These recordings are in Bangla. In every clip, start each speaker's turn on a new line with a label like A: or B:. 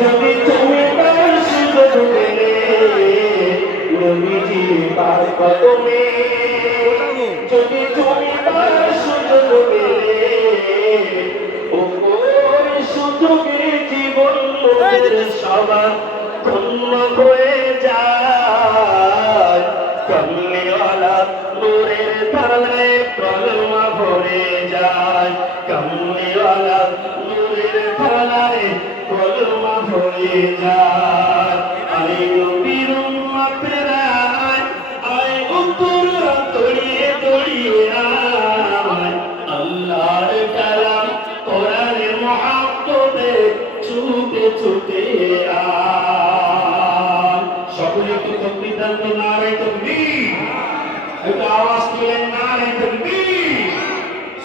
A: যদি তুমি তার সুযোগ পেলে নবীজি পার কদমে যদি তুমি তার সুযোগ পেলে ও সুযোগে জীবন লোকের সবার ধন্য হয়ে যায়। কমলিওয়ালা নূরের তালায় কলমা ভরে যায়। কমলিওয়ালা কলমা যায়। আরে নবীর উম্মতেরা আয় আয় তড়িয়ে তড়িয়ে আয় আল্লাহর কালাম কোরআনের মহাব্বতে ছুটে ছুটে আয়। সকলে একটু তকবির দেন তো নারে তকবীর। একটু আওয়াজ তুলেন নারে তকবীর।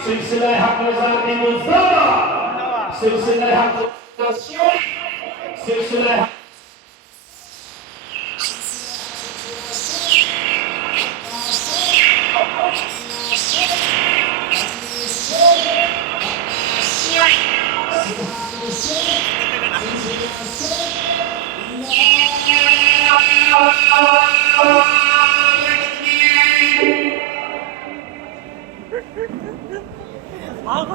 A: সিলসিলায় হক মজাদিন সিলসিলায় হক সিলসিলায় হক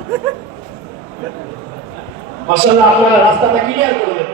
A: মাশাআল্লাহ আপনারা রাস্তাটা ক্লিয়ার করুন